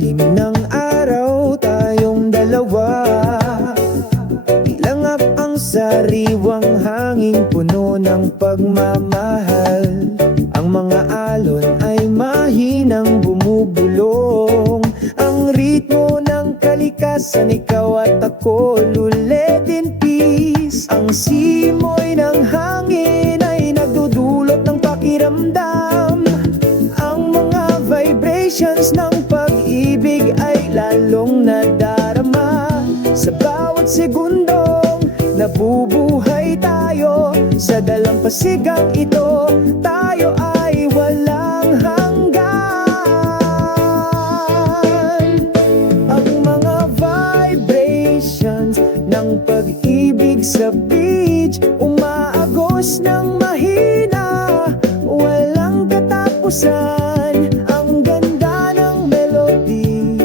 ilalim ng araw tayong dalawa. Ilangap ang sariwang hangin puno ng pagmamahal. Ang mga alon ay mahinang bumubulong. Ang ritmo ng kalikasan, ikaw at ako luled in peace. Ang simoy ng hangin ay nagdudulot ng pakiramdam. Ang mga vibrations ng pag-ibig ay lalong nadarama. Sa bawat segundong nabubuhay tayo, sa dalampasigang ito tayo ay walang hanggan. Ang mga vibrations ng pag-ibig sa beach, umaagos ng mahina, walang katapusan. Ang ganda ng melody,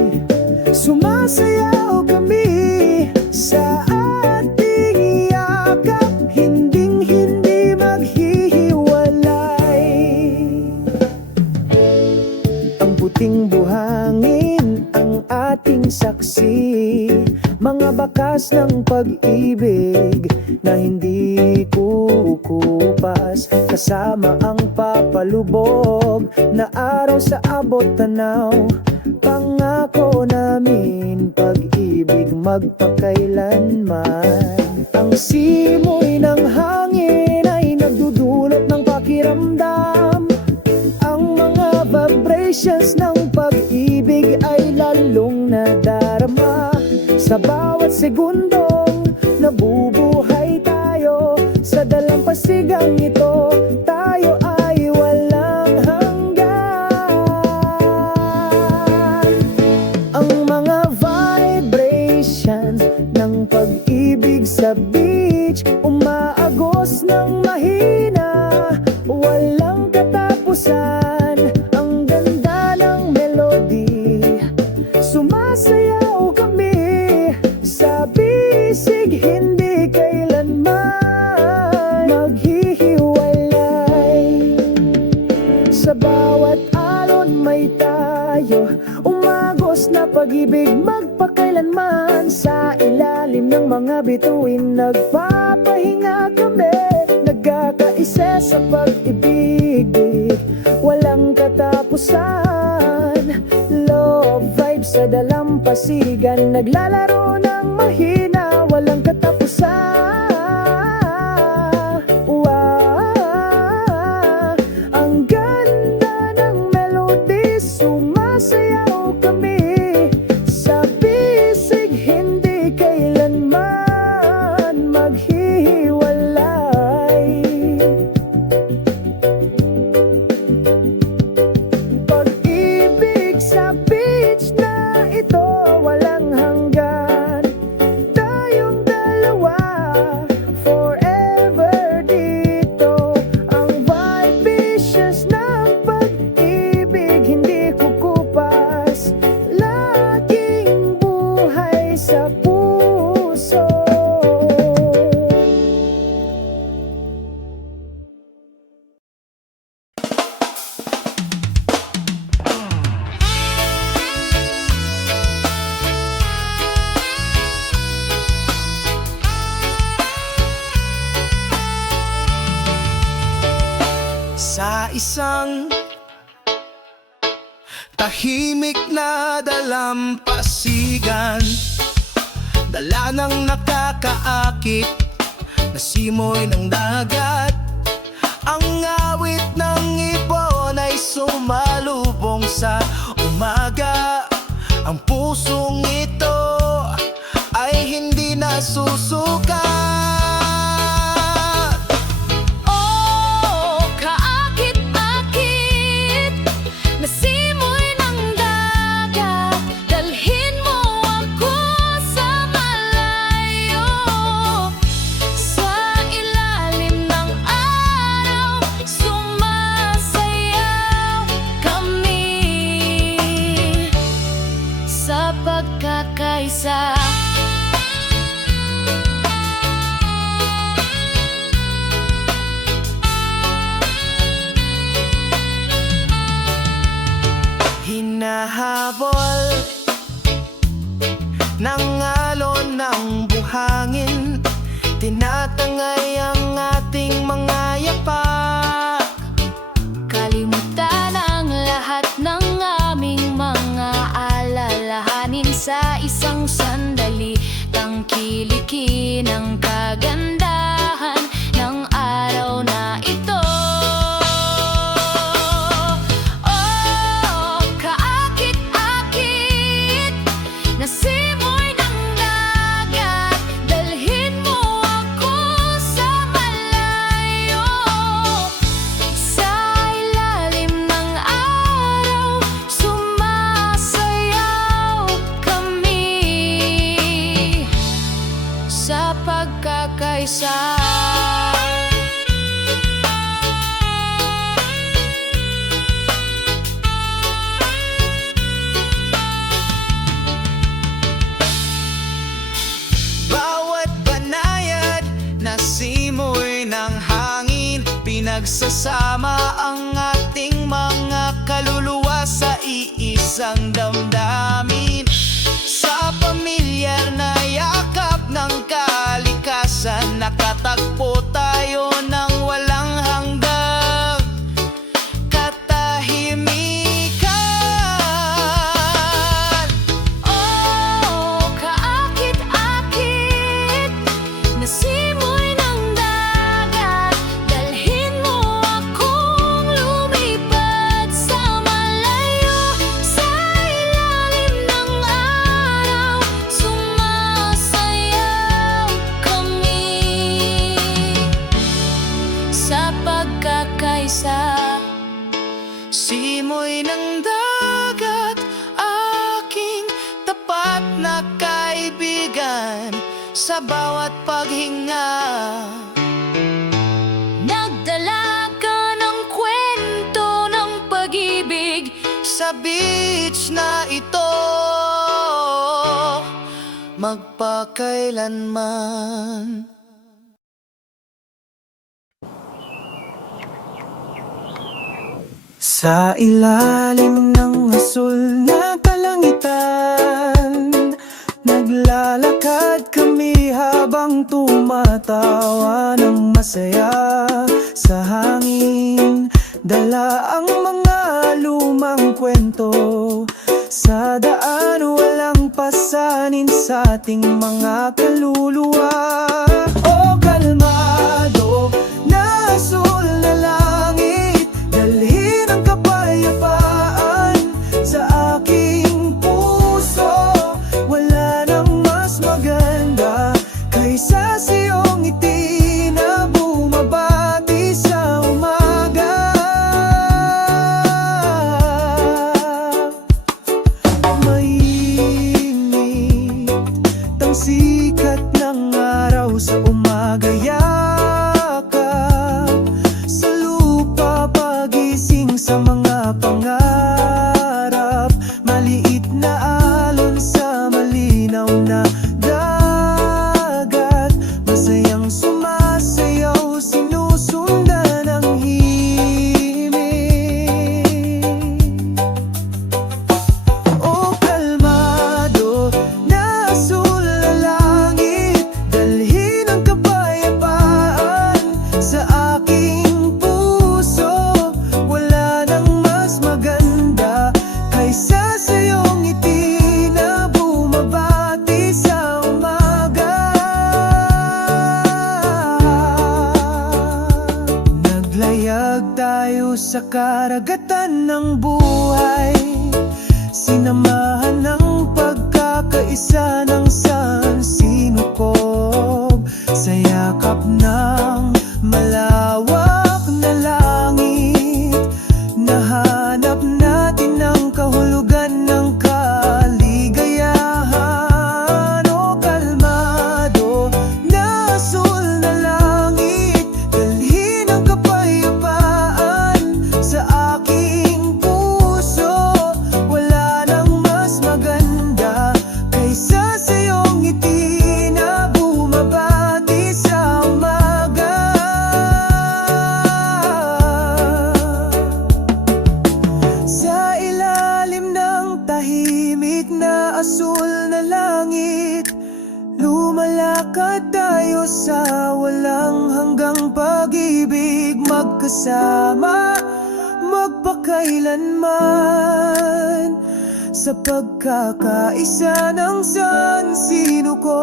sumasayaw kami sa ating yakap, hinding-hindi maghihiwalay. Ang puting buhangin ang ating saksi, mga bakas ng pag-ibig na hindi kukupas. Kasama ang papalubog na araw sa abot tanaw. Pangako namin pag-ibig magpakailanman. Ang simoy ng hangin ay nagdudulot ng pakiramdam. Ang mga vibrations ng pag-ibig ay lalong nadarama. Sa bawat segundong nabubuhay tayo, sa dalampasigang ito tayo ay walang hanggan. Ang mga vibrations ng pag-ibig sa beach, umaagos ng mahina, walang katapusan. Ang ganda ng melody, sumasayaw kami sa bisig, hindi kailanman maghihiwalay. Sa bawat alon may tayo, umagos na pag-ibig magpakailanman. Sa ilalim ng mga bituin nagpapahinga kami, nagkakaisa sa pag-ibig, walang katapusan. Love vibes sa dalampasigan, naglalaro ng mahina, walang katapusan. Ang ganda ng melody, sumasayaw kami sa bisig, hindi kailanman maghihiwalay. Pag-ibig sa beach na ito, walang hanggan. Tayong dalawa, forever dito. Ang vibrations ng pag-ibig hindi kukupas, laging buhay sa puso. Sa isang tahimik na dalampasigan, dala ng nakakaakit na simoy ng dagat. Ang awit ng ibon ay sumalubong sa umaga. Ang pusong ito ay hindi nasusukat. Pagkakaisa, hinahabol ng alon ng buhangin, tinatangay ang ating mga yapak. Kalimutan ang lahat ng aming mga alalahanin sa isang sandali. Tangkilikin ang kagandahan ng araw na ito. Oh, kaakit-akit na simoy ng dagat, dalhin mo ako sa malayo. Sa ilalim ng araw, sumasayaw kami sa pagkakaisa. Bawat banayad na simoy ng hangin, pinagsasama ang ating mga kaluluwa sa iisang damdamin. Sa pamilyar na yakap ng kalikasan, nakatagpo tayo ng walang hanggang katahimikan. Oh, kaakit-akit na simoy ng dagat, dalhin mo akong lumipad sa malayo. Sa ilalim ng araw, sumasayaw kami sa pagkakaisa. Simoy ng dagat, aking tapat na kaibigan, sa bawat paghinga. Nagdala ka ng kwento ng pag-ibig Sa beach na ito, magpakailanman. Sa ilalim ng asul na kalangitan, naglalakad kami habang tumatawa ng masaya. Sa hangin, dala ang mga lumang kwento. Sa daan, walang pasanin sa ating mga kaluluwa. O kalmado na asul na langit, dalhin ang kapayapaan sa aking puso. Wala nang mas maganda kaysa sa iyong ngiti na bumabati sa umaga. Mainit ang sikat ng araw sa umaga, yakap sa lupa, pagising sa mga pangarap. Maliit na alon sa malinaw na dagat, masayang sumasayaw, sinusundan ang himig. O kalmado na asul na langit, dalhin ang kapayapaan sa aking puso. Wala nang mas maganda kaysa sa iyong ngiti na bumabati sa umaga. Naglayag tayo sa karagatan ng buhay, sinamahan ng pagkakaisa ng sansinukob. Sa yakap ng malawak na langit, nahanap natin ang kahulugan ng kaligayahan. O kalmado na asul na langit, dalhin ang kapayapaan sa aking puso. Wala nang mas maganda kaysa sa iyong ngiti na bumabati sa umaga. Sa ilalim ng tahimik na asul na langit, Maglalakad tayo sa walang hanggang pag-ibig, magkasama, magpakailanman, sa pagkakaisa ng sansinukob.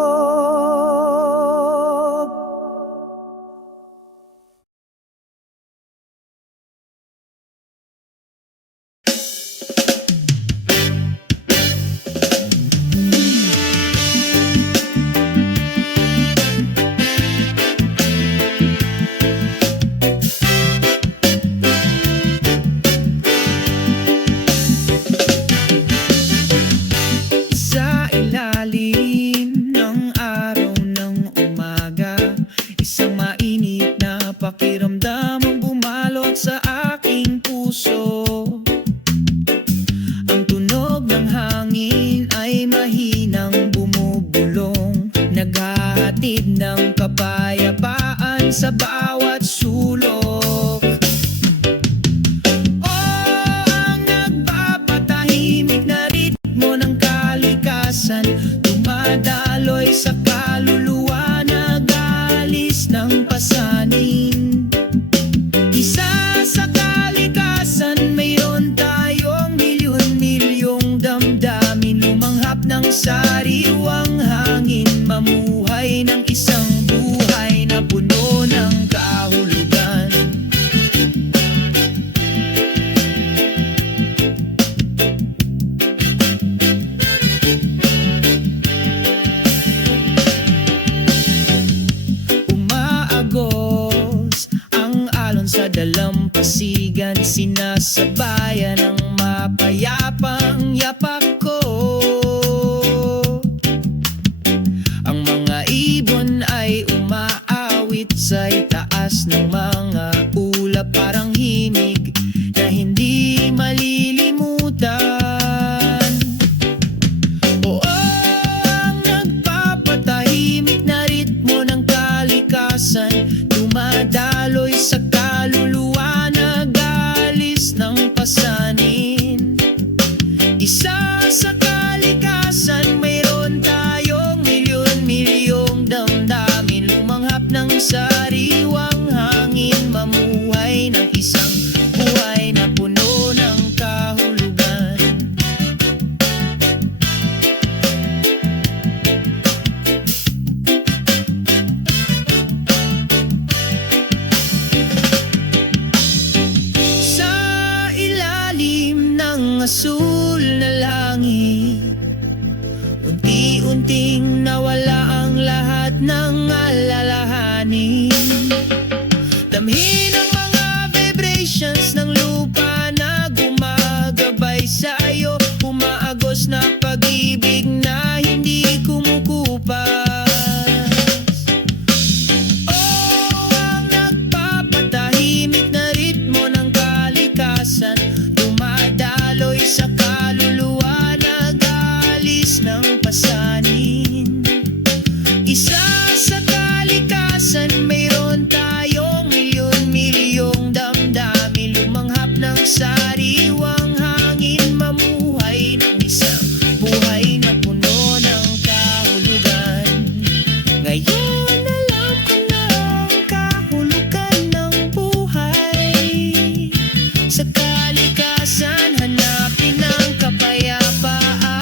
Sa ilalim ng araw ng umaga, isang mainit na pakiramdam ang bumalot sa aking puso. Ang tunog ng hangin ay mahinang bumubulong, naghahatid ng kapayapaan sa bawat sulok. Ang nagpapatahimik na ritmo ng kalikasan, dumadaloy sa kaluluwa, nag-aalis ng pasanin. Isa sa kalikasan, mayroon tayong milyon-milyong damdamin, lumanghap ng sariwang hangin, mamuhay ng isang buhay na puno ng kahulugan. Umaagos ang alon sa dalampasigan, sinasabayan ng mapayapang yapak ko. Ang mga ibon ay umaawit sa itaas ng mga ulap, parang himig na hindi malilimutan. Oo, ang nagpapatahimik na ritmo ng kalikasan, dumadaloy sa kaluluwa, nag-aalis ng pasanin. Isa sa kalikasan, mayroon tayong milyon-milyong damdamin, lumanghap ng sariwang hangin, mamuhay ng isang buhay na puno ng kahulugan. Sa ilalim ng asul na langit, unti-unting nawala ang lahat ng alalahanin. Damhin ang mga vibrations ng lupa na gumagabay sa'yo, umaagos na pag-ibig na hindi kumukupas. Ang nagpapatahimik na ritmo ng kalikasan, dumadaloy sa kaluluwa, nag-aalis ng pasanin. Isa sa kalikasan, mayroon tayong milyon-milyong damdamin, lumanghap ng sariwang hangin, mamuhay ng isang buhay na puno ng kahulugan. Ngayon alam ko na ang kahulugan ng buhay. Sa kalikasan, hanapin ang kapayapaan.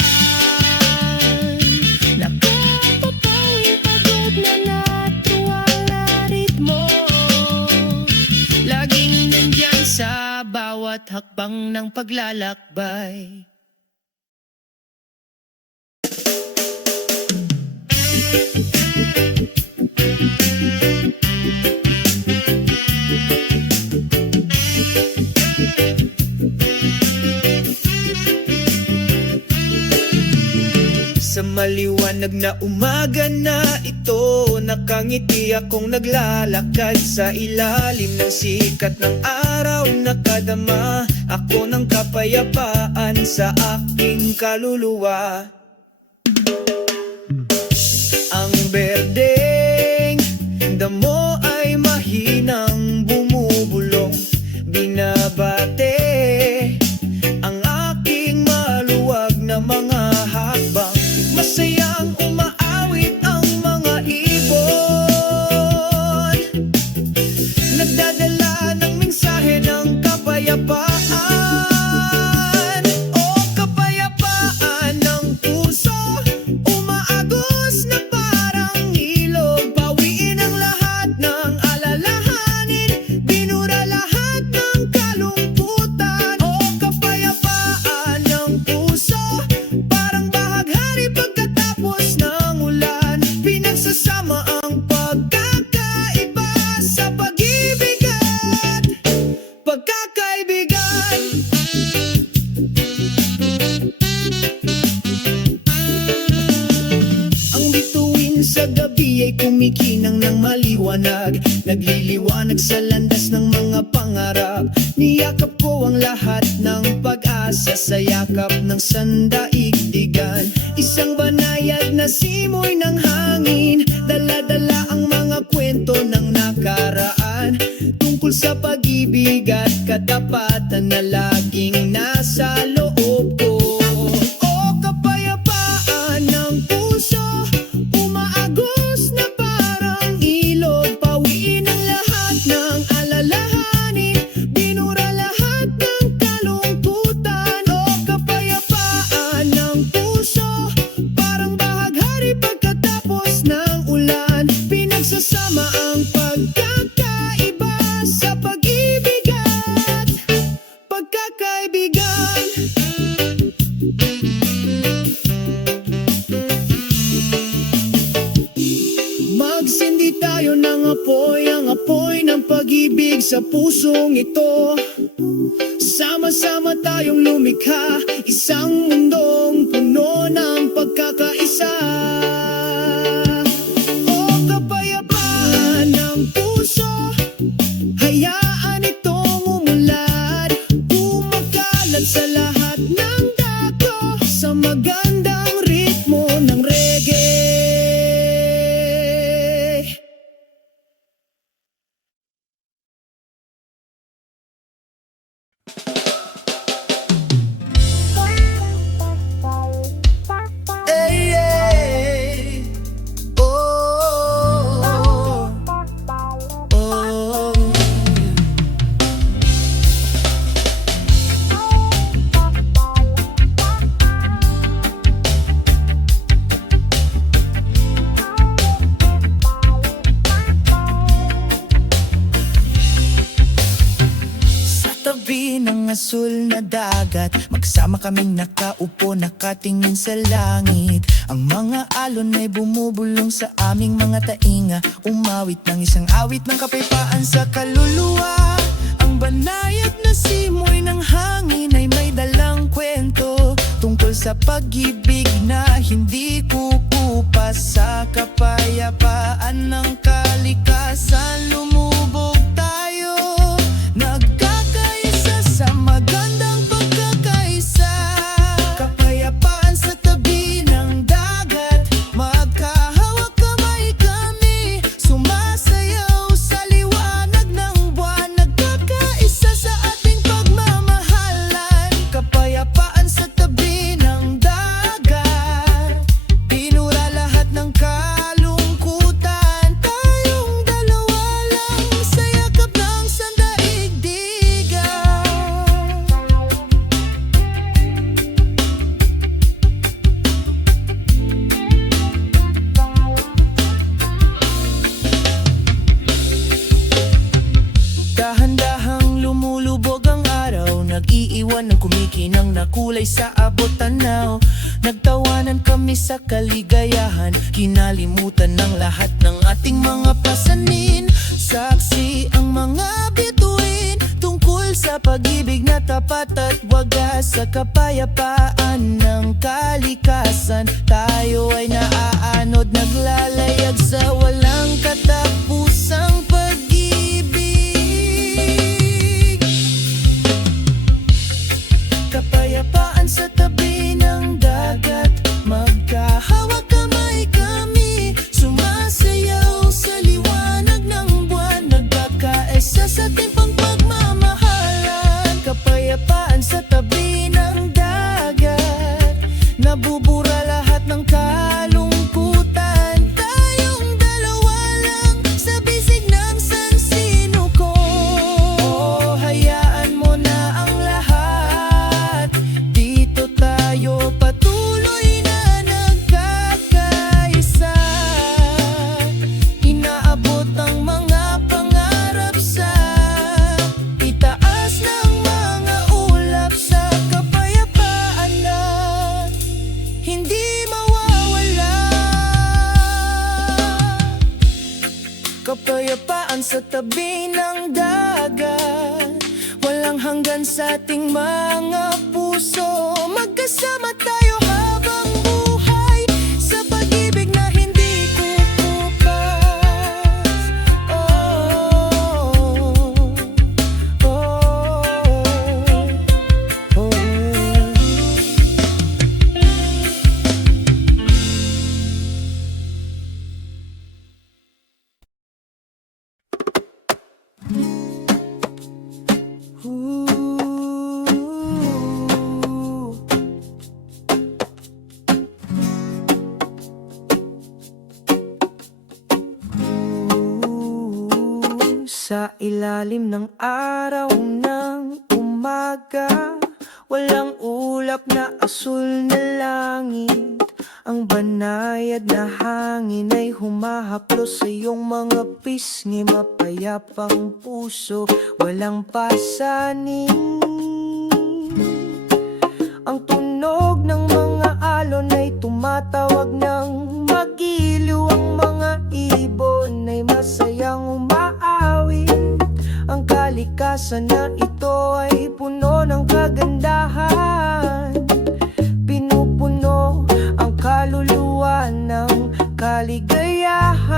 Nakapapawing pagod na natuwang na ritmo, laging nandyan sa bawat hakbang ng paglalakbay. Sa maliwanag na umaga na ito, nakangiti akong naglalakad sa ilalim ng sikat ng araw, nakadama ako ng kapayapaan sa aking kaluluwa. Ang berdeng damo ay mahinang bumubulong, binabate ang aking maluwag na mga hakbang. Masayang umaawit ang mga ibon sa gabi ay kumikinang ng maliwanag, nagliliwanag sa landas ng mga pangarap. Niyakap ko ang lahat ng pag-asa sa yakap ng sandaigdigan. Isang banayad na simoy ng hangin, dala-dala ang mga kwento ng nakaraan, tungkol sa pag-ibig at katapatan na laging nasa loob ko. O kapayapaan ng puso, umaagos na parang ilog, pawiin ang lahat ng alalahanin, binura lahat ng kalungkutan. O kapayapaan ng puso, parang bahaghari pagkatapos ng ulan, pinagsasama ang pagkakaiba sa pag-ibig at pagkakaibigan. Magsindi tayo ng apoy, ang apoy ng pag-ibig sa pusong ito. Sama-sama tayong lumikha, isang mundong puno ng pagkakaisa. O kapayapaan ng puso, hayaan itong umulad, kumakalat sa lahat ng dako, sa magandang ritmo ng reggae. Hey, hey. Oh, oh. Sa tabi ng asul na dagat, magsama kaming nakaupo, nakatingin sa langit. Ang mga alon ay bumubulong sa aming mga tainga, umawit ng isang awit ng kapayapaan sa kaluluwa. Ang banayad na simoy ng hangin ay may dalang kwento, tungkol sa pag-ibig na hindi kukupas. Sa kapayapaan ng kalikasan, lumubog tayo, nagkakaisa sa magandang pagkakaisa. Kapayapaan sa tabi ng dagat, magkahawak kamay kami, sumasayaw sa liwanag ng buwan, nagkakaisa sa ating pagmamahalan. Kapayapaan sa tabi ng dagat, binura lahat ng kalungkutan, tayong dalawa lang sa yakap ng sandaigdigan. Dahan-dahang lumulubog ang araw, nag-iiwan ng kumikinang na kulay sa abot tanaw. Nagtawanan kami sa kaligayahan, kinalimutan ng lahat ng ating mga pasanin. Saksi ang mga bituin, tungkol sa pag-ibig na tapat at wagas. Sa kapayapaan ng kalikasan, tayo ay naaanod, naglalayag sa walang katapusang pag-ibig. Kapayapaan sa tabi ng dagat, magkahawak kamay kami, sumasayaw sa liwanag ng buwan, nagkakaisa sa ating pagmamahalan. Kapayapaan sa tabi ng dagat, nabubura lahat ng kalungkutan, tayong dalawa lang sa bisig ng sansinuko. Oh, hayaan mo na ang lahat, dito tayo patuloy na nagkakaisa. Inaabot ang mga pangarap sa itaas ng mga ulap, sa kapayapaan na hindi mawawala. Kapayapaan sa tabi ng dagat, walang hanggan sa ating mga puso. Magkasama tayo habang buhay, sa pag-ibig na hindi kukupas. Sa ilalim ng araw ng umaga, walang ulap na asul na langit. Ang banayad na hangin ay humahaplos sa iyong mga pisngi. Mapayapang puso, walang pasanin. Ang tunog ng mga alon ay tumatawag ng magiliw. Ang mga ibon ay masayang umaawit. Ang kalikasan na ito ay puno ng kagandahan. Pinupuno ang kaluluwa ng kaligayahan.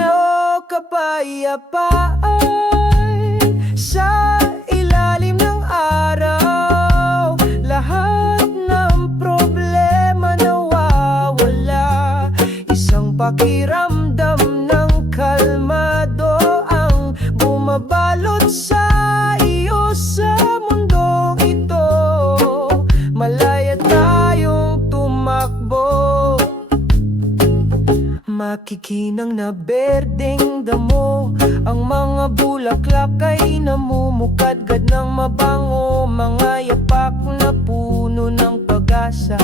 O kapayapaan sa ilalim ng araw, lahat ng problema nawawala. Isang pakiramdam ng kalmado ang bumabalot sa iyo sa mundong ito. Malaya tayong tumakbo, makikinang na berdeng damo. Ang mga bulaklak ay namumukadkad ng mabango. Mga yapak na puno ng pag-asa.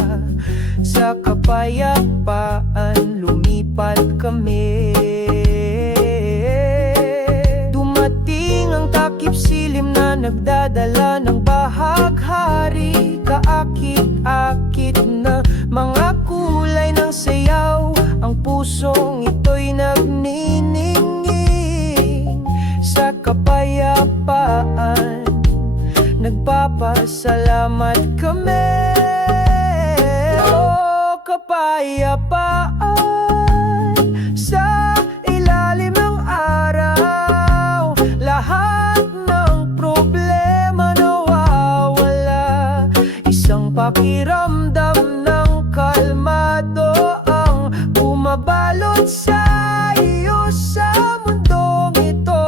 Sa kapayapaan lumipat kami. Dumating ang takip silim na nagdadala ng bahaghari. Kaakit-akit na mga kulay ng sayaw. Ang pusong ito'y nagniningning. Sa kapayapaan nagpapasalamat kami. O kapayapaan sa ilalim ng araw, lahat ng problema nawawala. Isang pakiramdam ng kalmado ang bumabalot sa iyo sa mundong ito.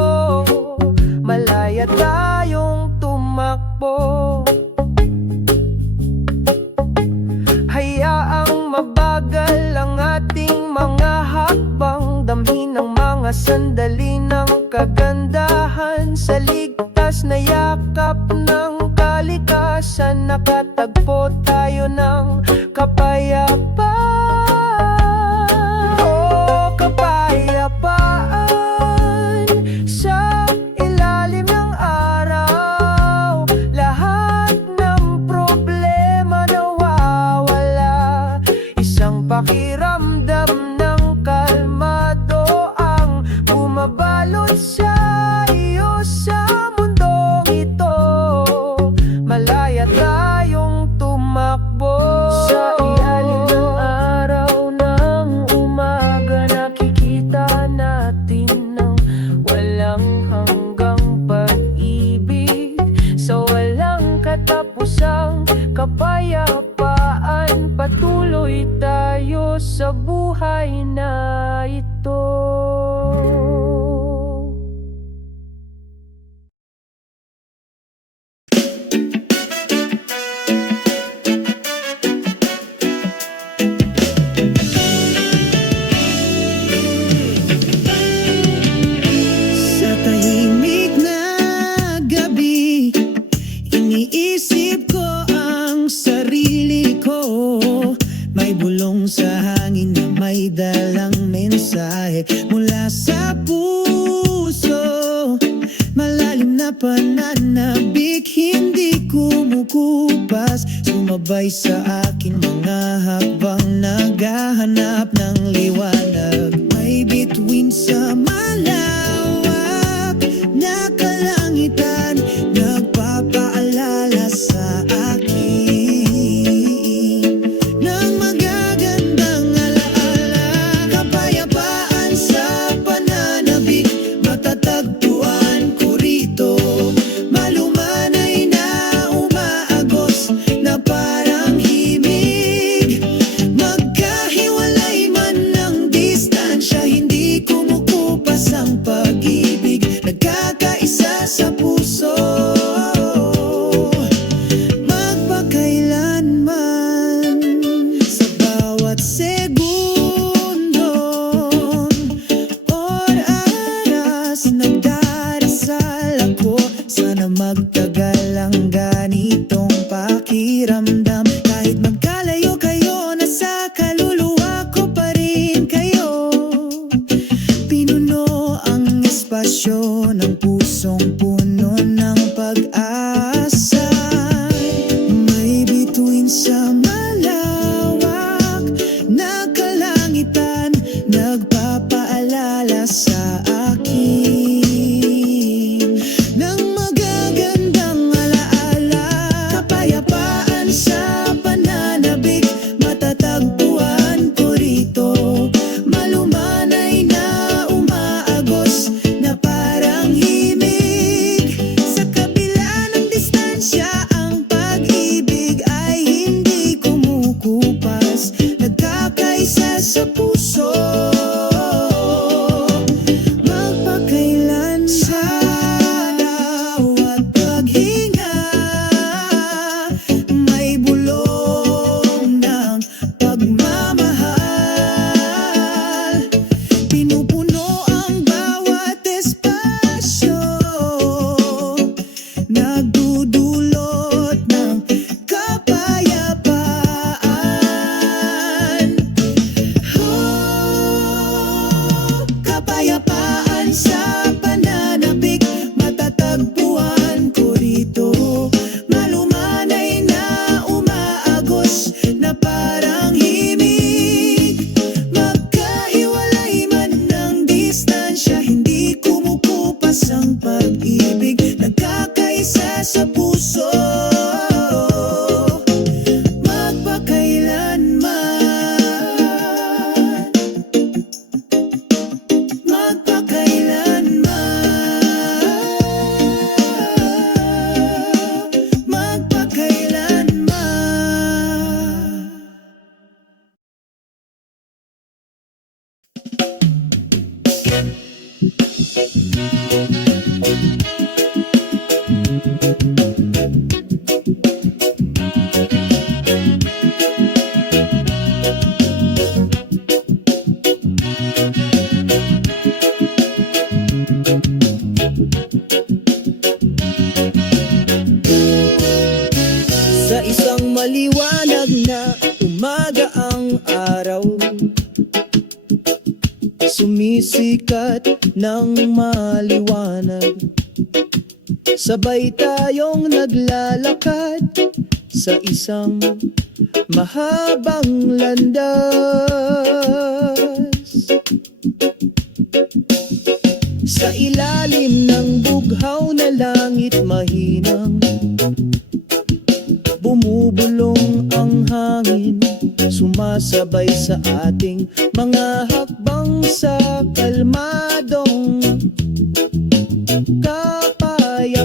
Malaya tayong tumakbo. Hayaang mabagal ang ating mga hakbang. Damhin ang mga sandali ng kagandahan. Sa ligtas na yakap ng kalikasan, nakatagpo tayo ng kapayapaan. O kapayapaan sa ilalim ng araw, lahat ng problema nawawala. Isang pakiramdam ng kalmado ang bumabalot sa iyo sa mundong ito. Malaya tayong tumakbo. Sa ilalim ng araw ng umaga, nakikita natin ng walang hanggang pag-ibig. Sa walang katapusang kapayapaan, patuloy tayo sa buhay na ito. Sa tahimik na gabi, iniisip ko ang sarili ko. May bulong sa hangin na may dalang mensahe mula sa puso. Malalim na pananabik, hindi kumukupas. Sumabay sa akin mga hakbang, naghahanap ng liwanag. May bituin sa malawak na kalangitan, nagpapaalala sa akin ng magagandang alaala. Kapayapaan sa pananabik, matatagpuan ko rito. Malumanay na umaagos na parang himig na parang himig. Magkahiwalay man ng distansya, hindi kumukupas ang pag-ibig. Nagkakaisa sa puso, magpakailanman. Sa isang maliwanag na umaga ang araw, sumisikat ng maliwanag. Sabay tayong naglalakad sa isang mahabang landas. Sa ilalim ng bughaw na langit mahinang, bumubulong ang hangin, sumasabay sa ating mga hakbang sa kalmadong kapayapaan.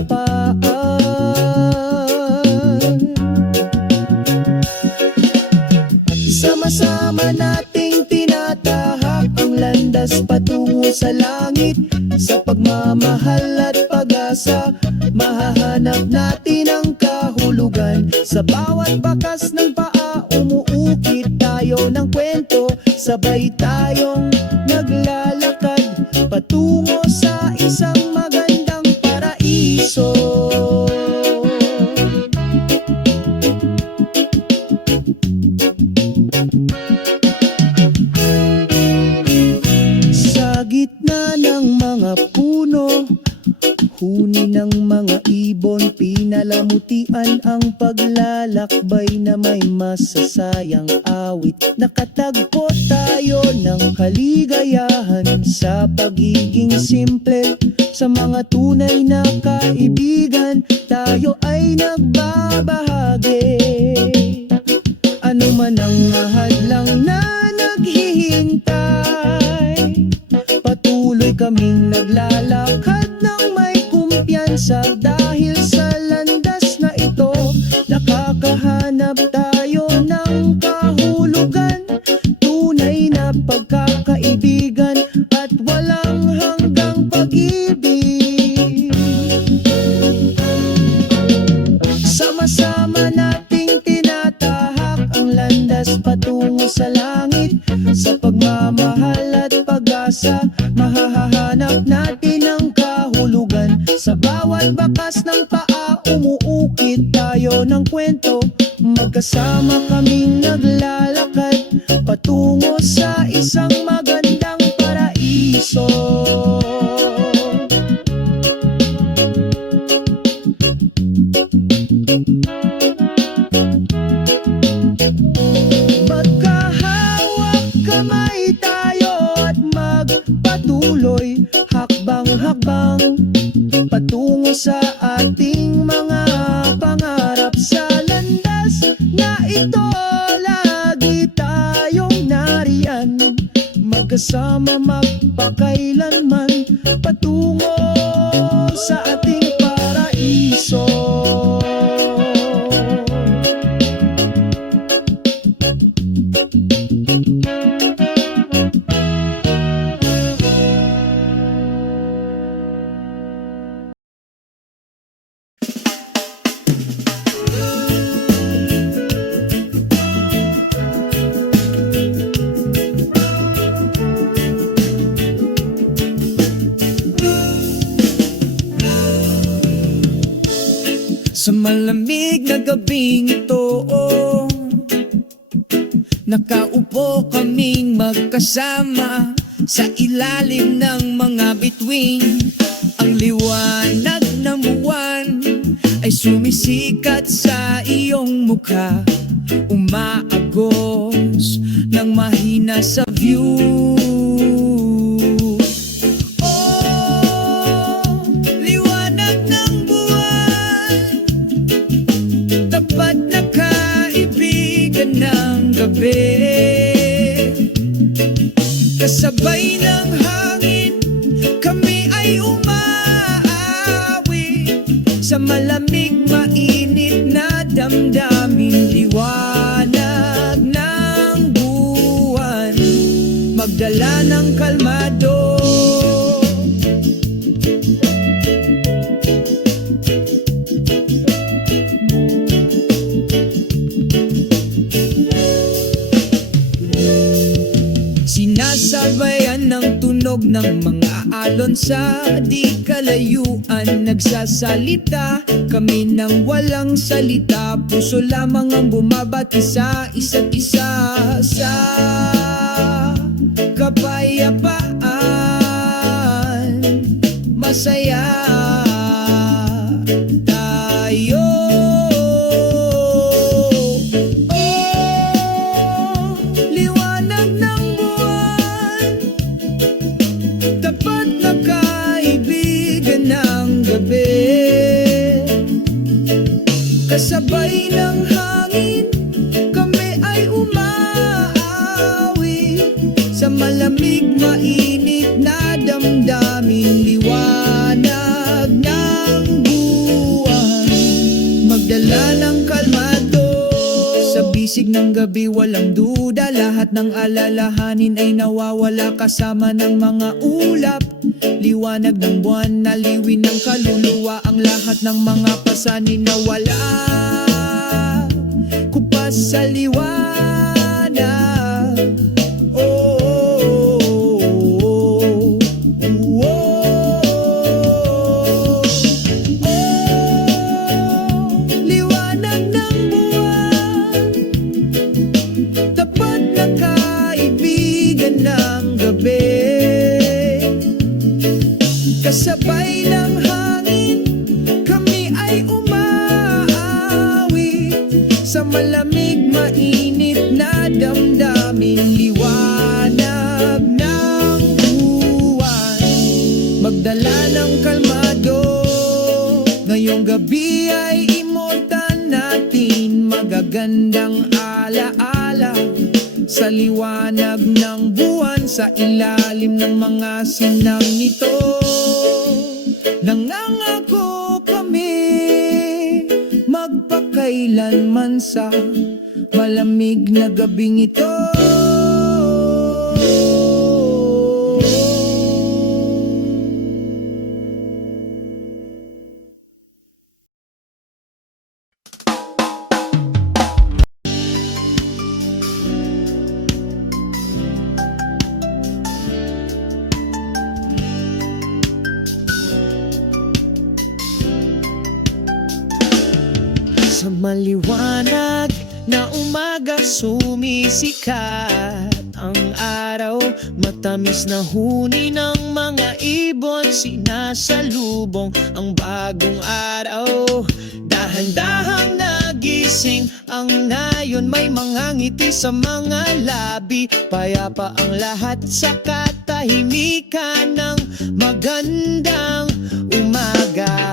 Sama-sama nating tinatahak ang landas patungo sa langit. Sa pagmamahal at pag-asa, mahahanap natin ang kahulugan. Sa bawat bakas ng paa, umuukit tayo ng kwento. Sabay tayong naglalakad patungo sa isang magandang paraiso. Sa gitna ng mga puno, huni ng mga ibon, pinalamutian ang paglalakbay na may masasayang awit. Nakatagpo tayo ng kaligayahan sa pagiging simple. Sa mga tunay na kaibigan, tayo ay nagbabahagi. Ano man ang hadlang na naghihintay, patuloy kaming naglalakad ng may kumpiyansa. Dahil sa landas na ito, nakakahanap tayo ng kahulugan. Tunay na pagkakaibigan at walang hanggang pag-ibig. Sama-sama nating tinatahak ang landas patungo sa langit. Sa pagmamahal at pag-asa, mahahanap natin ang kahulugan. Sa bawat bakas ng paa, umuukit tayo ng kwento. Magkasama kaming naglalakad patungo sa isang magandang paraiso. Magkahawak kamay tayo at magpatuloy, hakbang-hakbang patungo sa ating mga pangarap. Sa landas na ito, lagi tayong nariyan, magkasama magpakailanman patungo sa ating paraiso. Sa malamig na gabing ito, nakaupo kaming magkasama sa ilalim ng mga bituin. Ang liwanag ng buwan ay sumisikat sa iyong mukha. umaagos ng mahina sa view. Oh, liwanag ng buwan, tapat na kaibigan ng gabi. Kasabay ng hangin, kami ay umaawi sa malamig, mainit na damdamin. Liwanag ng buwan, magdala ng kalmado. Sinasabayan ng tunog ng mga alon sa di kalayuan. Nagsasalita kami ng walang salita, puso lamang ang bumabati sa isa't isa. Sa kapayapaan, masaya tayo. Kasabay ng hangin, kami ay umaawi sa malamig, mainit na damdamin. Liwanag ng buwan, magdala ng kalmado. Sa bisig ng gabi walang duda, lahat ng alalahanin ay nawawala kasama ng mga ulap. Liwanag ng buwan, naliwin ng kaluluwa ang lahat ng mga pasanin na wala. Kupas sa liwanag. Oh, oh, oh, oh. Liwanag ng buwan, tapat na kaibigan ng gabi. Kasabay ng hangin, kami ay umaawi sa malamig, mainit na damdamin. Liwanag ng buwan, magdala ng kalmado. Ngayong gabi ay imutan natin magagandang alaala sa liwanag ng buwan, sa ilalim ng mga sinang nito. Nangangako kami magpakailanman sa malamig na gabing ito. Sa maliwanag na umaga sumisikat ang araw, matamis na huni ng mga ibon, sinasalubong ang bagong araw. Dahan-dahang nagising ang nayon, may mga ngiti sa mga labi, payapa ang lahat sa katahimikan ng magandang umaga.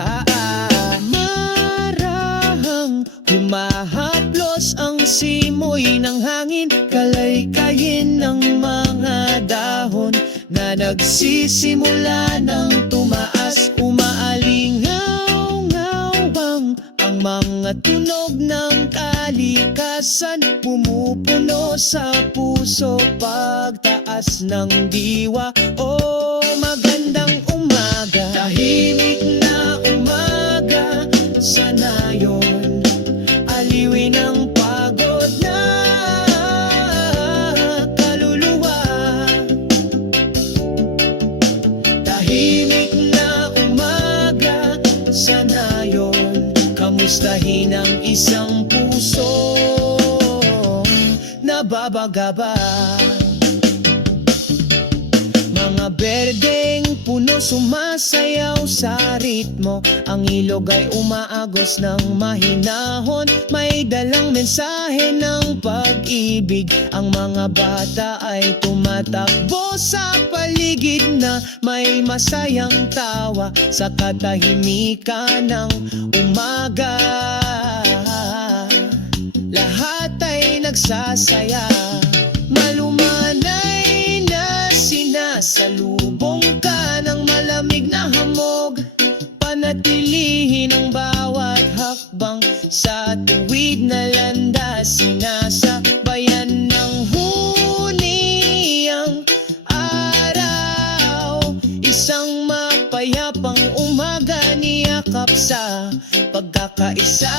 Humahaplos ang simoy ng hangin, kalaykayin ng mga dahon na nagsisimula ng tumaas. Umaalingaw-ngawang ang mga tunog ng kalikasan, pumupuno sa puso pagtaas ng diwa. Oh, magandang umaga, tahimik na umaga sa nayon, aliwin ang pagod na kaluluwa. Tahimik na umaga sa nayon, kamustahin ang isang puso nababagaba. Mga Mga berdeng puno sumasayaw sa ritmo. Ang ilog ay umaagos ng mahinahon, may dalang mensahe ng pag-ibig. Ang mga bata ay tumatakbo sa paligid na may masayang tawa sa katahimikan ng umaga. Lahat ay nagsasaya, malumanay na sinasalubong ka ng malamig na hamog. Panatilihin ang bawat hakbang sa tuwid na landas. Sinasabayan ng huni ang araw, isang mapayapang umaga niyakap sa pagkakaisa.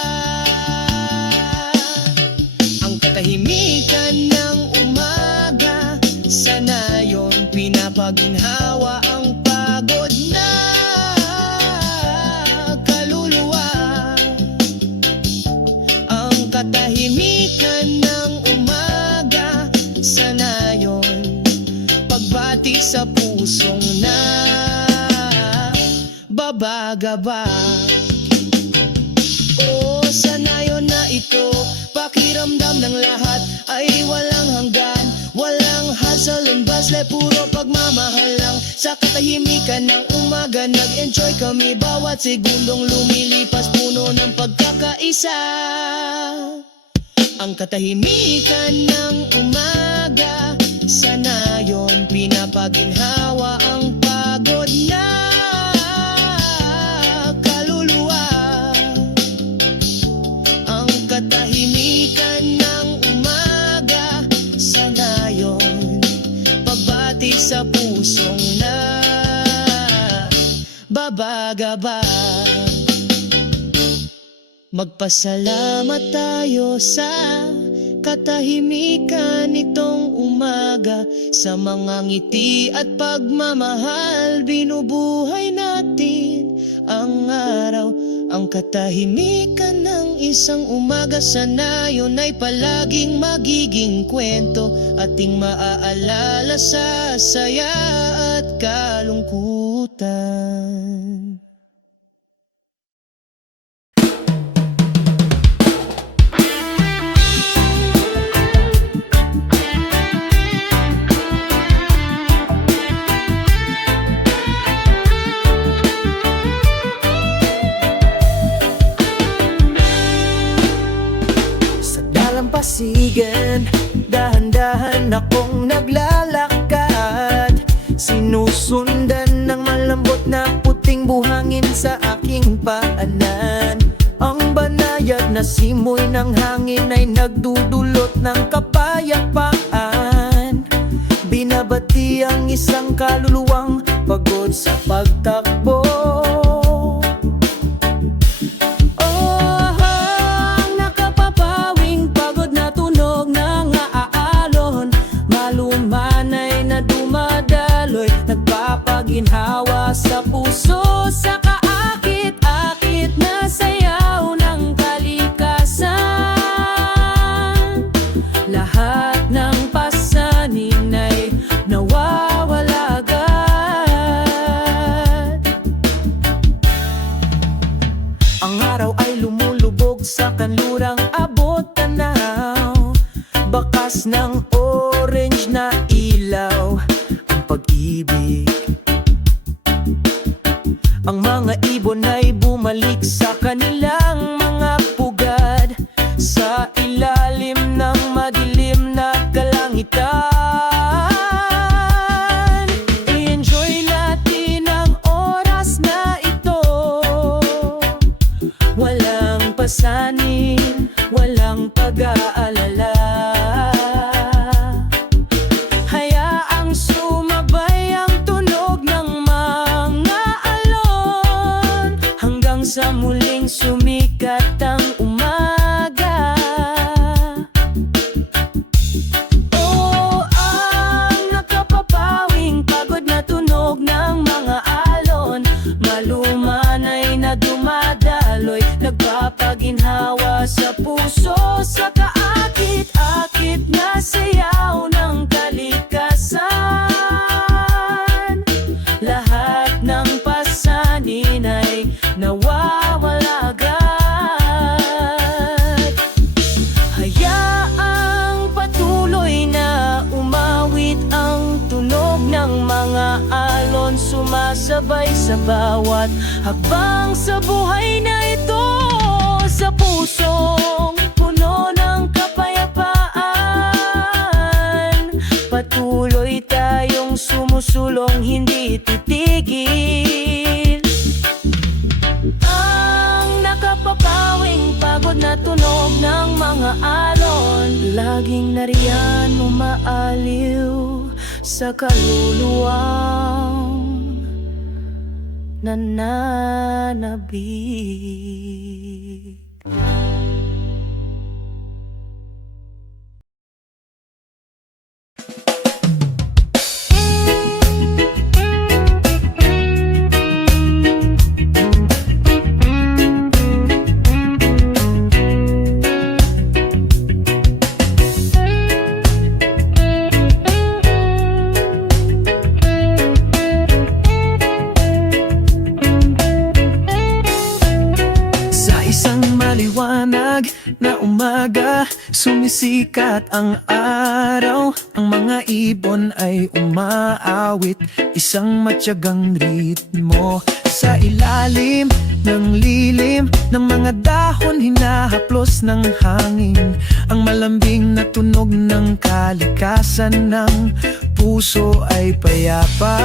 Ang katahimikan ng umaga, sa nayon pinapaginhawa ang pagod na kaluluwa. Ang katahimikan ng umaga, sa nayon pagbati sa pusong na babagaba. O sa nayon na ito, pakiramdam ng lahat ay walang hanggan. Walang hustle and bustle, puro pagmamahal lang. Sa katahimikan ng umaga, nag-enjoy kami. Bawat segundong lumilipas, puno ng pagkakaisa. Ang katahimikan ng umaga, sa nayon pinapaginhawa ang pagod na kaluluwa. Ang katahimikan ng umaga, sa nayon pagbati sa pusong na babagaba. Magpasalamat tayo sa katahimikan nitong umaga. Sa mga ngiti at pagmamahal, binubuhay natin ang araw. Ang katahimikan ng isang umaga, sa nayon ay palaging magiging kwento. Ating maaalala sa saya at kalungkutan. Pasigan, dahan-dahan akong naglalakad, sinusundan ng malambot na puting buhangin sa aking paanan. Ang banayad na simoy ng hangin ay nagdudulot ng kapayapaan. Binabati ang isang kaluluwang pagod sa pagtakbo. Ginhawa sa puso, sa kaakit-akit na sayaw ng kalikasan. Lahat ng pasanin ay nawawala agad. Ang araw ay lumulubog sa kanlurang abot tanaw. Bakas ng orange na ilaw, ang pag-ibig. Ang mga ibon ay bumalik sa kanilang mga pugad, sa ilalim ng madilim na kalangitan. I-enjoy natin ang oras na ito. Walang pasanin, walang pag-aalala. Hayaang sumabay ang tunog ng mga alon, hanggang sa muli gabay sa bawat hakbang sa buhay na ito. Sa pusong puno ng kapayapaan, patuloy tayong sumusulong, hindi titigil. Ang nakapapawing pagod na tunog ng mga alon, laging nariyan umaaliw sa kaluluwang nananabik. Maliwanag na umaga, sumisikat ang araw. Ang mga ibon ay umaawit, isang matyagang ritmo. Sa ilalim ng lilim ng mga dahon, hinahaplos ng hangin ang malambing na tunog ng kalikasan. Ng puso ay payapa.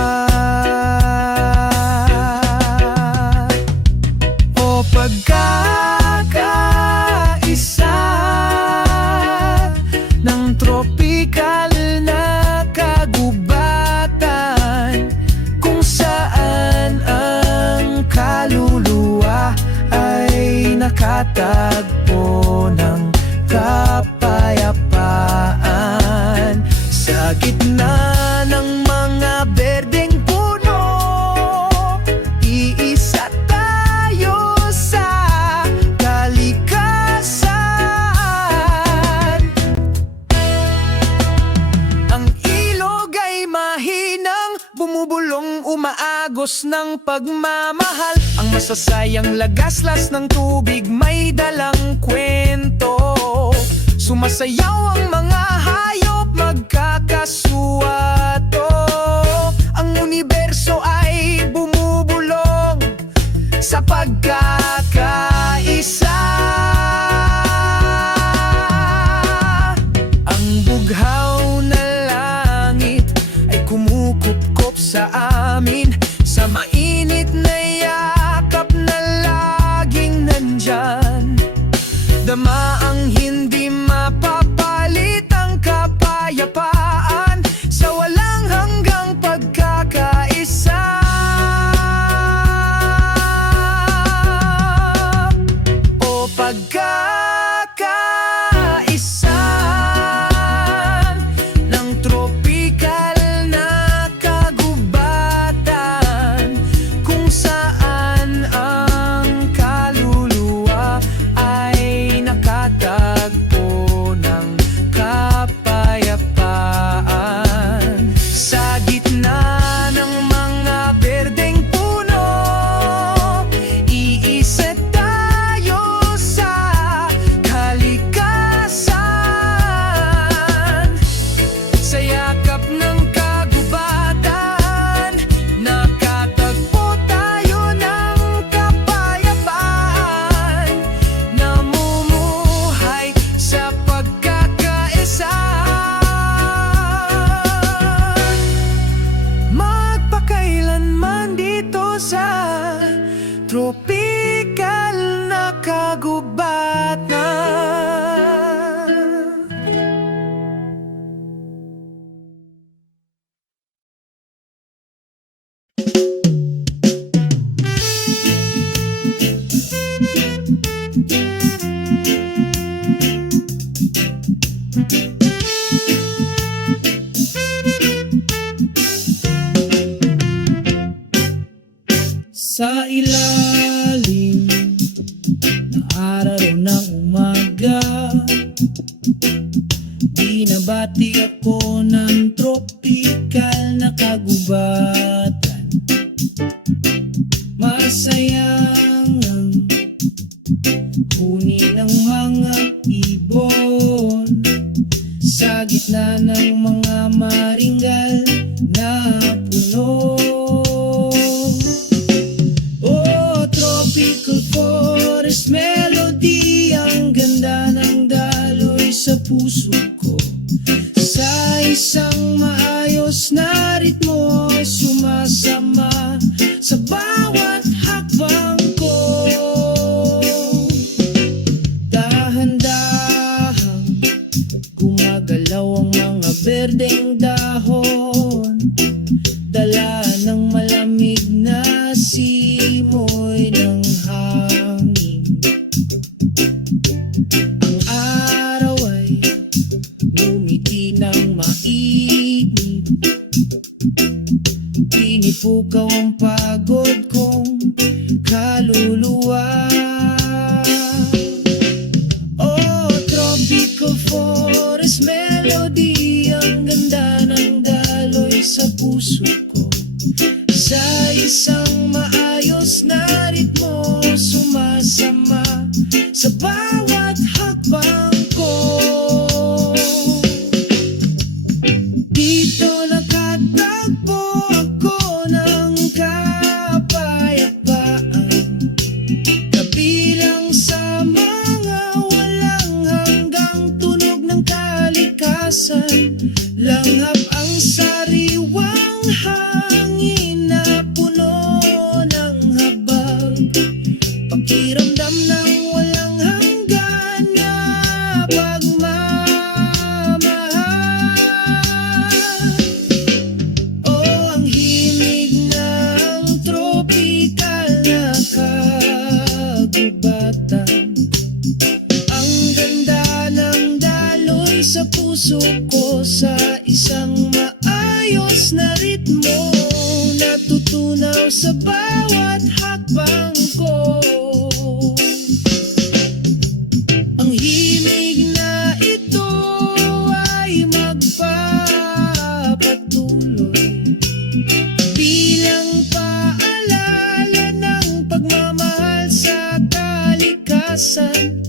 O pagkakaisa ng tropikal na kagubatan, kung saan ang kaluluwa ay nakatagpo ng kapayapaan. Sa gitna ng mga berdeng puno, iisa tayo sa kalikasan. Ang ilog ay mahinang bumubulong, umaagos ng pagmamahal. Ang masasayang lagaslas ng tubig may dalang kwento. Sumasayaw ang mga hayop, magkakasuwato. Ang universo ay bumubulong sa pagkakaisa. Ang bughaw na langit ay kumukupkop sa amin, sa mainit na yakap na laging nandyan. Dama ang hindi mapapalit, ang kapayapaan sa walang hanggang pagkakaisa. O pagkakaisa ng tropikal na kagubatan, kung saan ang kaluluwa ay nakatagpo ng kapayapaan. Sa gitna ng mga berdeng puno, iisa tayo sa kalikasan. Sa yakap ng kagubatan, nakatagpo tayo ng kapayapaan. Namumuhay sa pagkakaisa. Magpakailanman dito sa tropikal na kagubatan. Sa ilalim ng araw ng umaga, binabati ako ng tropikal na kagubatan. Masayang huni ng mga ibon sa gitna ng mga maringgal na puno. isang maayos na ritmo, sumasama sa bawat hakbang ko. Dahan-dahang gumagalaw ang mga berdeng dahon, dala ng malamig na simoy ng hangin. Ang araw ay ngumiti ng mainit, pinipukaw ang pagod kong kaluluwa. Oh, tropical forest melody, ang ganda ng daloy sa puso ko. Sa isang maayos na ritmo, sumasama sa bawat hakbang ko. Dito nakatagpo ako ng kapayapaan, kabilang sa mga walang hanggang tunog ng kalikasan. Langhap ang sariwang hangin na puno ng habag, pakiramdam ng walang hanggan na pagmamahal. Oh, ang himig ng tropical na kagubatan, ang ganda ng daloy sa puso ko. Sa isang maayos na ritmo, natutunaw sa bawat hakbang ko. Ang himig na ito ay magpapatuloy bilang paalala ng pagmamahal sa kalikasan.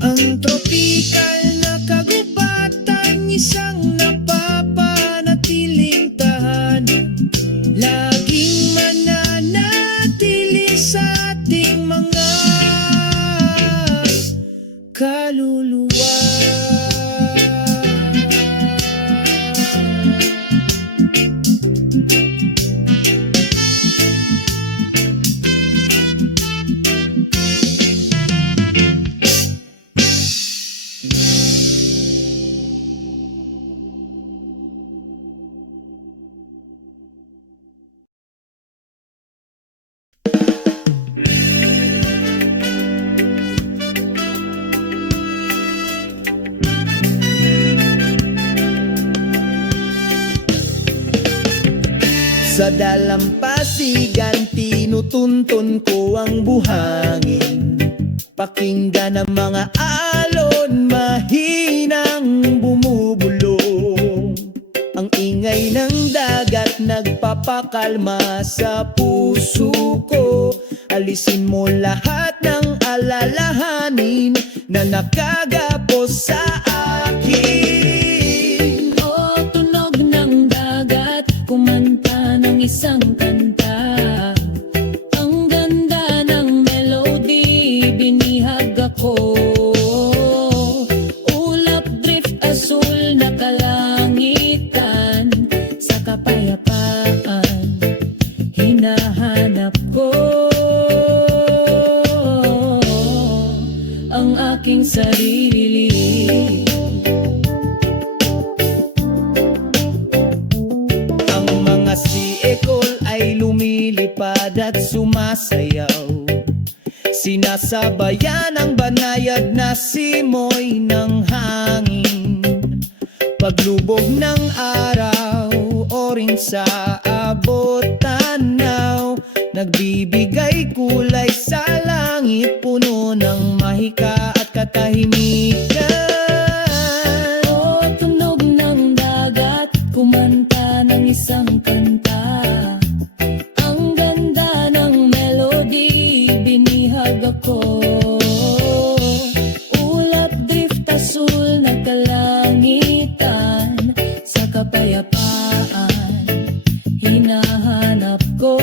Ang tropikal na kagubatan, isang napapanatiling tahanan, laging mananatili sa ating mga kaluluwa. Sa dalampasigan, tinutuntun ko ang buhangin. Pakinggan ang mga alon, mahinang bumubulong. Ang ingay ng dagat, nagpapakalma sa puso ko. Alisin mo lahat ng alalahanin na nakagapos sa akin. O tunog ng dagat, kumanta ng isang kanta. Ang ganda ng melody, binihag ako. Ulap drift asul na kalangitan, sa kapayapaan hinahanap ko ang aking sarili. Ang mga siekol ay lumilipad at sumasayaw, sinasabayan ang banayad na simoy ng hangin. Paglubog ng araw, oring sa abot tanaw, nagbibigay kulay sa langit, puno ng mahika at katahimikan. O tunog ng dagat, kumanta ng isang kanta. Ang ganda ng melody, binihag ako. Ulap drift asul na kalangitan, sa kapayapaan hinahanap ko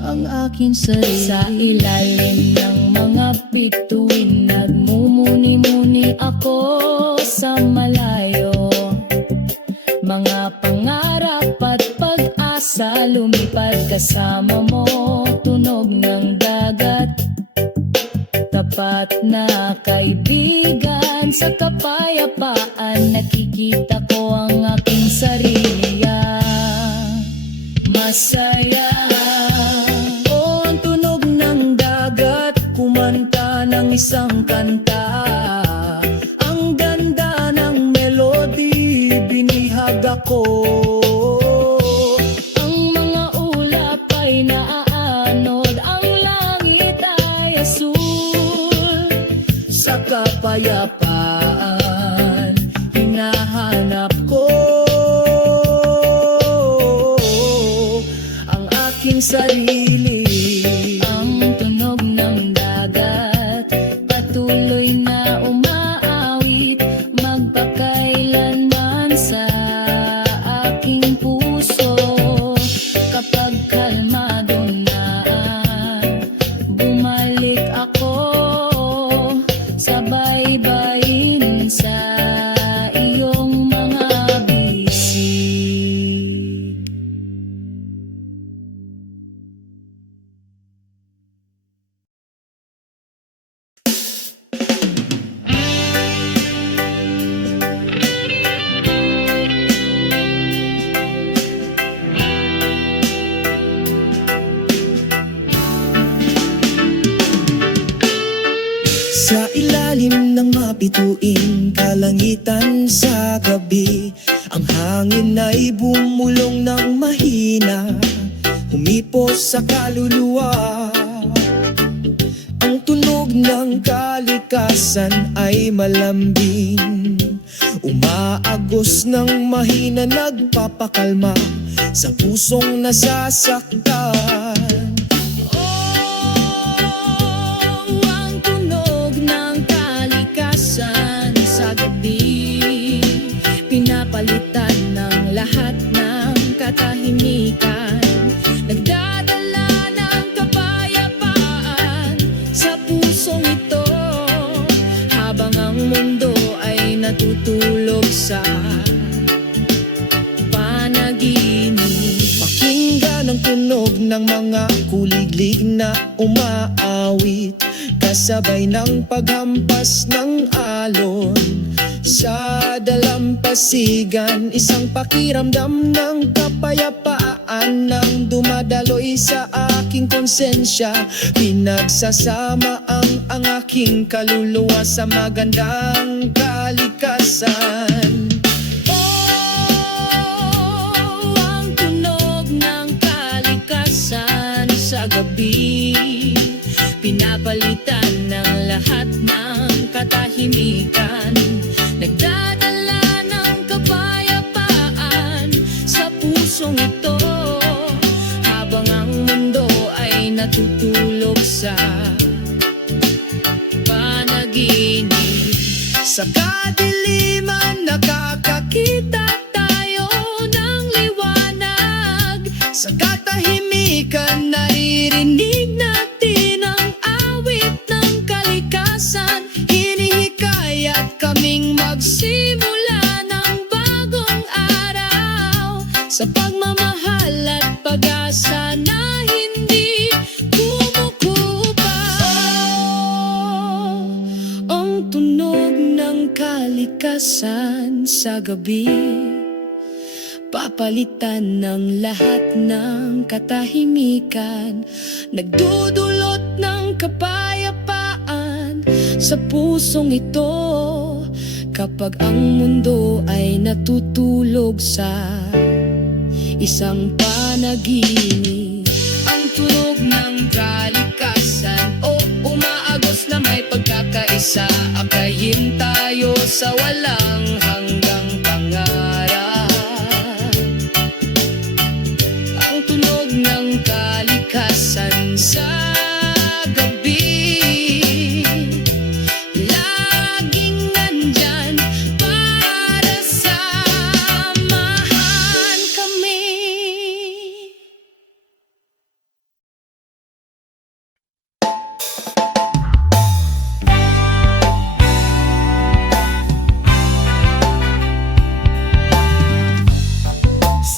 ang aking sarili. Sa ilalim ng mga bituin, nagmumuni-muni ako sa malayo. Mga pangarap at pag-asa, lumipad kasama mo. Tunog ng dagat, tapat na kaibigan. Sa kapayapaan, nakikita ko ang aking sarili. Masaya. O ang tunog ng dagat, kumanta ng isang kanta. Ang ganda ng melody, binihag ako. Ang mga ulap ay naaanod, ang langit ay asul. Sa kapayapaan, hinahanap ko ang aking sarili. Ang tunog ng dagat, patuloy na umaawit, magpakailanman sa aking puso. Kapag kalmado na, bumalik ako, sabay-bayin sa iyong mga bisig. Sa ilalim ng mapituing kalangitan sa gabi, ang hangin ay bumulong ng mahina, humipos sa kaluluwa. Ang tunog ng kalikasan ay malambing, umaagos ng mahina, nagpapakalma sa pusong nasasaktan. Ang tunog ng kalikasan sa gabi, pinapalitan ng lahat ng katahimikan. Nagdadala ng kapayapaan sa pusong ito, habang ang mundo ay natutulog sa panaginip. Pakinggan ang tunog ng mga kuliglig na umaawit, kasabay ng paghampas ng alon sa dalampasigan. Isang pakiramdam ng kapayapaan nang dumadaloy sa aking konsensya. Pinagsasama ang aking kaluluwa sa magandang kalikasan. Ang tunog ng kalikasan sa gabi, pinapalitan ng lahat ng katahimikan. Nagdadala ng kapayapaan sa pusong ito, habang ang mundo ay natutulog sa panaginip. Sa kadiliman nakakakita tayo ng liwanag, sa katahimikan naririnig natin ang awit ng kalikasan. Hinihikayat kaming magsimula ng bagong araw, sa pagmamahal at pag-asa na hindi kumukupa. Ang tunog ng kalikasan sa gabi, papalitan ng lahat ng katahimikan. Nagdudulot ng kapayapaan sa pusong ito, kapag ang mundo ay natutulog sa isang panaginip. Ang tunog ng kalikasan, umaagos na may pagkakaisa, akayin tayo sa walang hanggang pangarap. Ang tunog ng kalikasan sa gabi, laging nandyan para samahan kami.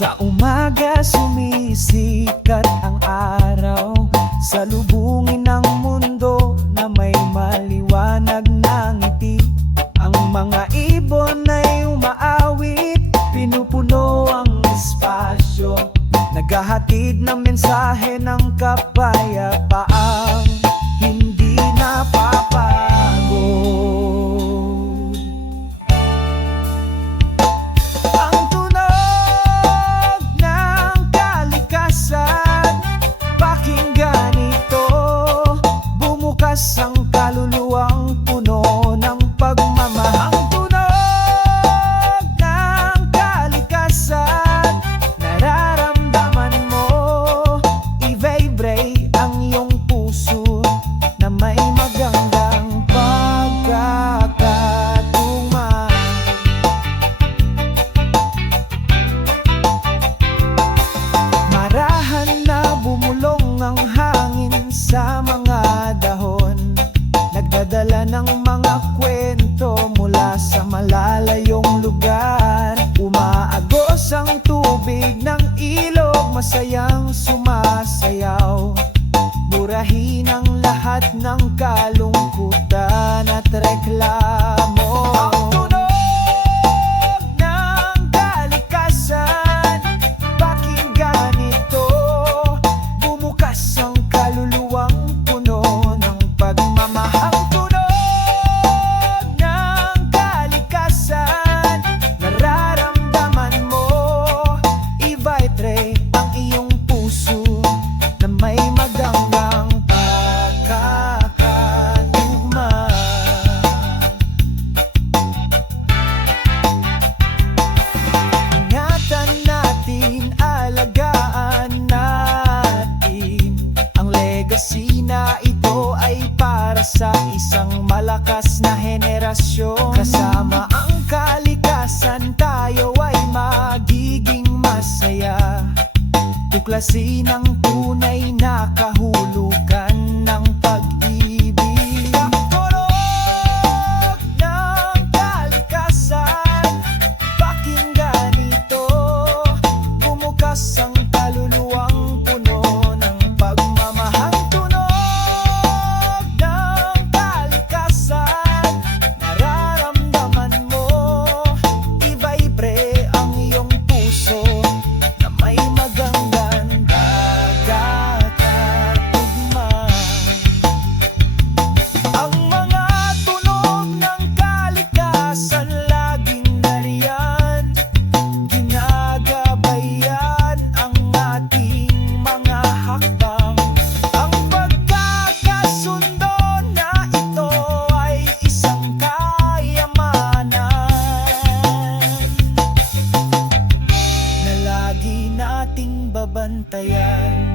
Sa umaga sumisikat ang araw, salubungin ang mundo na may maliwanag na ngiti. Ang mga ibon ay umaawit, pinupuno ang espasyo, naghahatid ng mensahe ng kapayapaang hindi napapagod. Ang tunog ng kalikasan, pakinggan ito, bumukas ang kaluluwang puno ng pagmamahal. Ang tunog ng kalikasan, nararamdaman mo, i-vibrate ang iyong puso na may magandang pagkakatugma. Marahan na bumulong ang hangin sa mga dahon, nagdadala ng mga kwento mula sa malalayong lugar. Umaagos ang tubig ng ilog, masayang sumasayaw, burahin ang lahat ng kalungkutan at reklamo. Ang tunog ng kalikasan, pakinggan ito, bumukas ang kaluluwang puno ng pagmamahal. Ang tunog ng kalikasan, nararamdaman mo, i-vibrate ang iyong puso na may magandang pagkakatugma. Ingatan natin, alagaan natin ang legacy na ito ay para sa isang malakas na henerasyon. Kasama ang kalikasan, tayo ay magiging masaya, tuklasin ang tunay na kahulugan ng pag-ibig. Ang tunog ng kalikasan, pakinggan ito, bumukas ang kaluluwang puno ng pagmamahal. Ang tunog ng kalikasan, nararamdaman mo, i-vibrate ang iyong puso na may magandang pagkakatugma. Ang mga tunog ng kalikasan laging nariyan, ginagabayan ang ating mga hakbang. Ang pagkakasundo na ito ay isang kayamanan na lagi nating babantayan.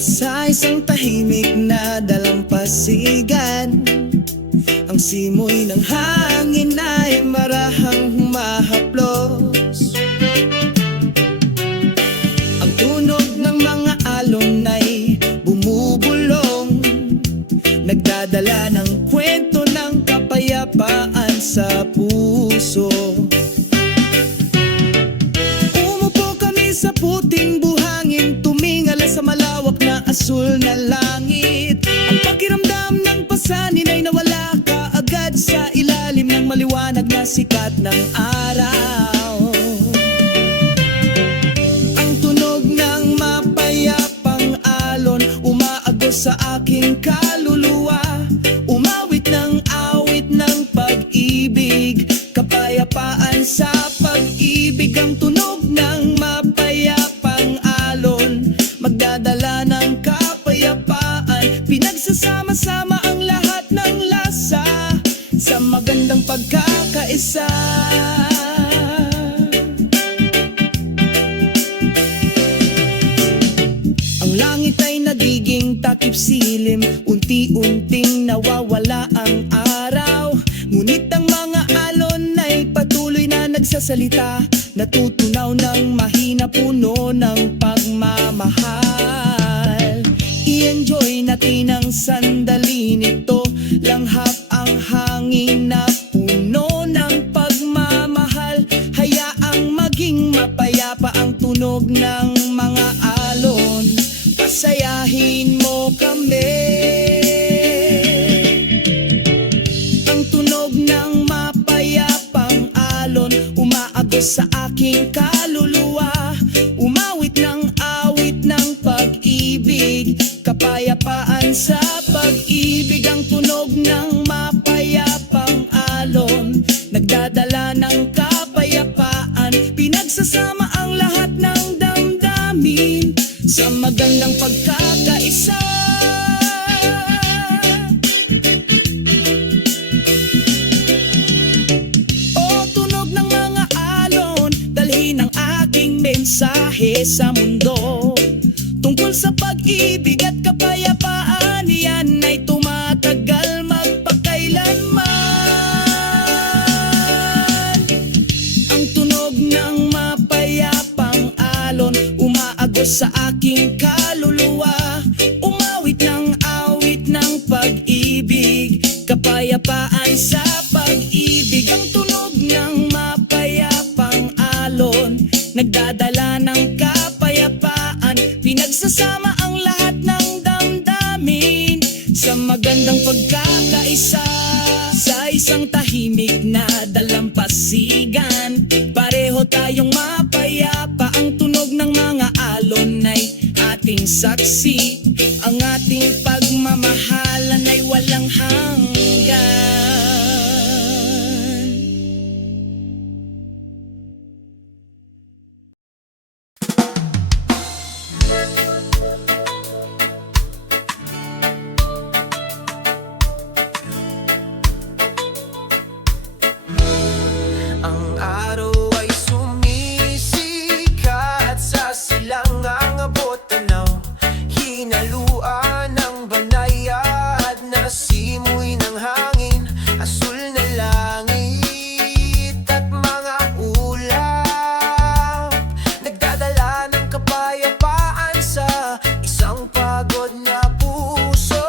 Sa isang tahimik na dalampasigan, ang simoy ng hangin ay marahang humahaplos. Ang tunog ng mga alon ay bumubulong, nagdadala ng kwento ng kapayapaan sa puso. Umupo kami sa puting buhangin, tumingala sa malawak na asul na langit. Ang pakiramdam ng pasanin ay nawala kaagad sa ilalim ng maliwanag na sikat ng araw. Ang tunog ng mapayapang alon umaagos sa aking kaluluwa, umawit ng awit ng pag-ibig, kapayapaan sa pag-ibig. Ang tunog ng mapayapang alon, magdadala ng kapayapaan, pinagsasama-sama ang lahat ng lasa sa magandang pagkakaisa. Ang langit ay nagiging takip silim, unti-unting nawawala ang araw. Ngunit ang mga alon ay patuloy na nagsasalita, natutunaw ng mahina, puno ng pagmamahal. I-enjoy natin ang sandali nito, langhap ang hangin na puno ng pagmamahal. Hayaang maging mapayapa ang tunog ng mga alon, pasayahin mo kami. Ang tunog ng mapayapang alon umaagos sa aking kaluluwa, umawit ng awit ng pag-ibig, kapayapaan sa pag-ibig. Ang tunog ng mapayapang alon nagdadala ng kapayapaan, pinagsasama ang lahat ng damdamin sa magandang pagkakaisa. O tunog ng mga alon, dalhin ang aking mensahe sa mundo tungkol sa pag-ibig at kapayapaan. Yan ay tumatagal magpakailanman. Ang tunog ng mapayapang alon umaagos sa aking kaluluwa, umawit ng awit ng pag-ibig, kapayapaan sa pag-ibig. Ang tunog ng mapayapang alon nagdadala ng kapayapaan, pinagsasama ang lahat ng damdamin sa magandang pagkakaisa. Sa isang tahimik na dalampasigan, pareho tayong mapayapa. Ang tunog ng mga alon ay ating saksi, ang ating pagmamahalan ay walang hanggan. Ang araw ay sumisikat sa silangang abot tanaw, hinaluan ng banayad na simoy ng hangin, asul na langit at mga ulap, nagdadala ng kapayapaan sa isang pagod na puso.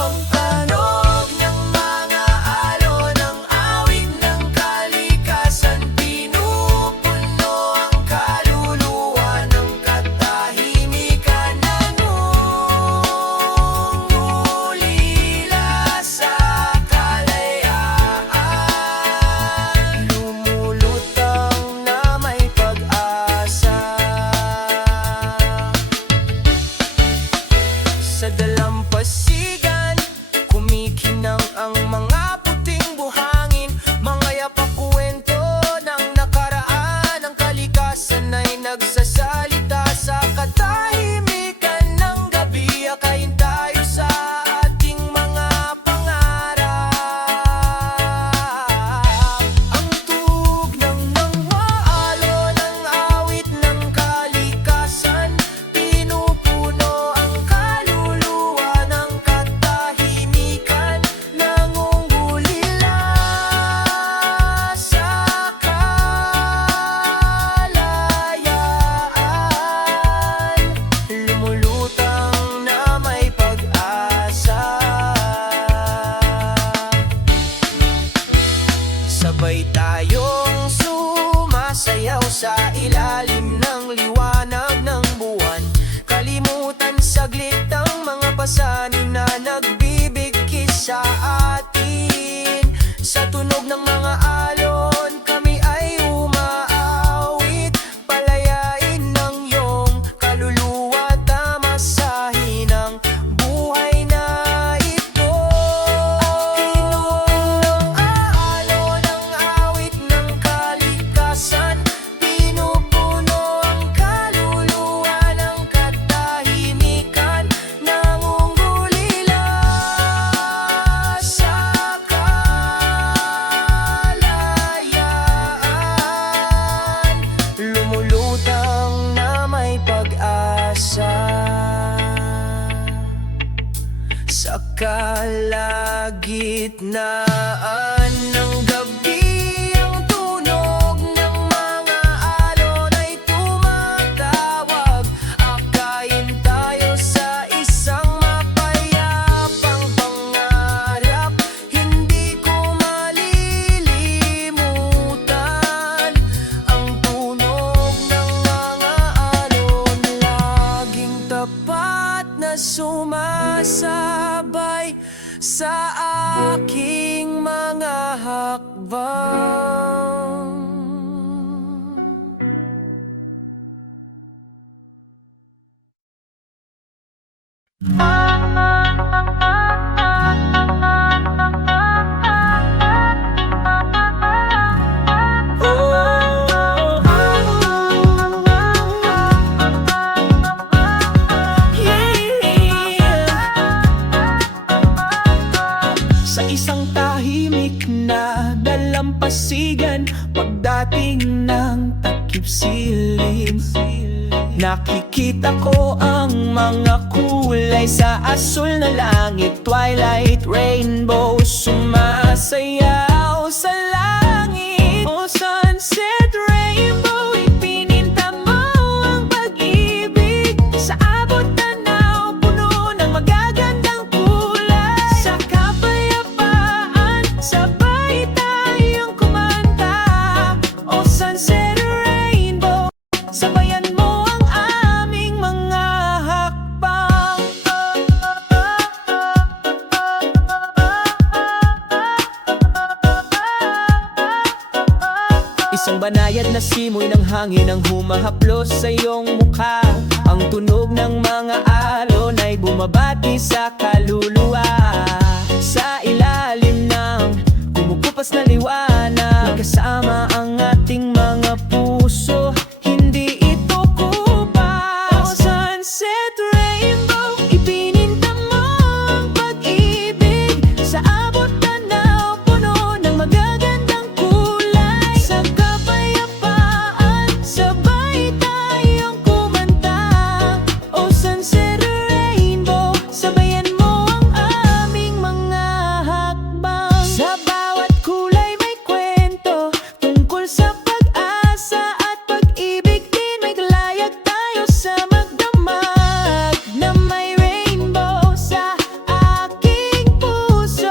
Ang tunog ng mga alon, ang awit ng kalikasan, pinupuno ang kaluluwa ng katahimikan, nangungulila sa kalayaan, lumulutang na may pag-asa. Sa dalampasigan, kumikinang ang mga puting buhangin, mga yapak-kwento ng nakaraan. Ang kalikasan ay nagsasalita sa katahimikan ng gabi, akayin tayo sa ating mga pangarap. Ang tugnang ng maalon, ang awit ng kalikasan, pinupuno ang kaluluwa ng katahimikan. kalagitnaan ng gabi, ang tunog ng mga alon ay tumatawag. Akayin tayo sa isang mapayapang pangarap, hindi ko malilimutan ang tunog ng mga alon, laging tapat na sumasabay sa aking mga hakbang. Sa isang tahimik na dalampasigan, pagdating ng takip silim, nakikita ko ang mga kulay sa asul na langit. Twilight, rainbow, sumasayaw sa langit. O sunset, rainbow, ipininta mo ang pag-ibig. Sa abot tanaw, puno ng magagandang kulay. Sa kapayapaan, sabay tayong kumanta. O sunset, rainbow, sabayan mo ang aming mga hakbang. Isang banayad na simoy ng hangin ang humahaplos sa iyong mukha. Ang tunog ng mga alon ay bumabati sa kaluluwa. Sa ilalim ng kumukupas na liwanag, kasama ang ating mga puso, hindi ito kupas. O sunset, rainbow, ipininta mo ang pag-ibig. Sa abot tanaw, puno ng magagandang kulay. Sa kapayapaan, sabay tayong kumanta. O sunset, rainbow, sabayan mo ang aming mga hakbang. Sa bawat kulay may kwento tungkol sa pag-asa at pag-ibig din. May kalayag tayo sa magdamag na may rainbow sa aking puso.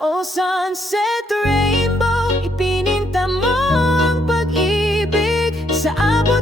O sunset, rainbow, ipininta mo ang pag-ibig. Sa abot